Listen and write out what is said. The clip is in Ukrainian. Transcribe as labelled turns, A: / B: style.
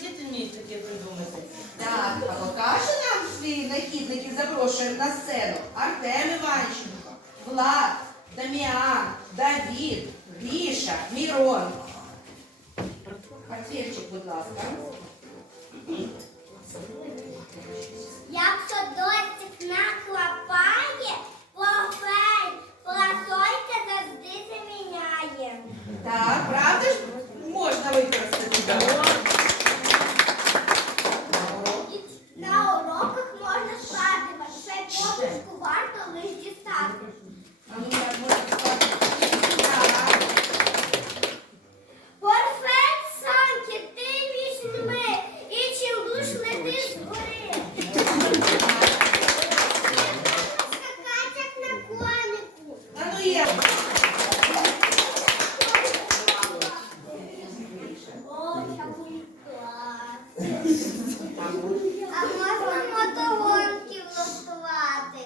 A: діти вміють таке придумати.
B: Так, а покаже нам свої нахідники, запрошуємо на сцену. Артем Іванченко, Влад, Даміан, Давід, Гріша, Мірон. Портфельчик, будь ласка.
C: Якщо дощик наклапає, пофель, пласойка завжди заміняє.
B: Так,
C: Клас. А можна мотогонки влаштувати.